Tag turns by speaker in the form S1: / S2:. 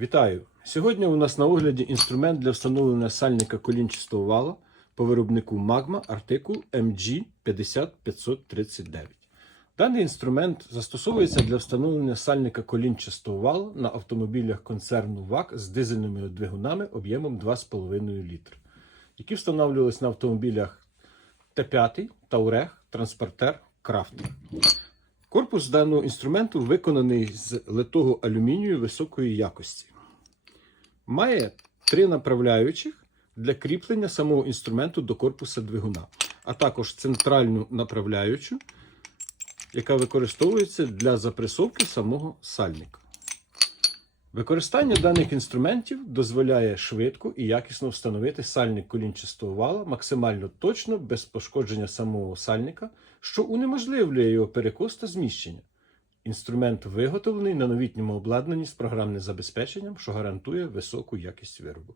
S1: Вітаю! Сьогодні у нас на огляді інструмент для встановлення сальника колінчастого вала по виробнику Magma артикул MG50539. Даний інструмент застосовується для встановлення сальника колінчастого вала на автомобілях концерну ВАК з дизельними двигунами об'ємом 2,5 літр, які встановлювалися на автомобілях Т5, Таурех, Транспортер, Крафтер. Корпус даного інструменту виконаний з литого алюмінію високої якості. Має три направляючих для кріплення самого інструменту до корпуса двигуна, а також центральну направляючу, яка використовується для запресовки самого сальника. Використання даних інструментів дозволяє швидко і якісно встановити сальник колінчастого вала максимально точно без пошкодження самого сальника, що унеможливлює його перекос та зміщення. Інструмент виготовлений на новітньому обладнанні з програмним забезпеченням, що гарантує високу якість виробу.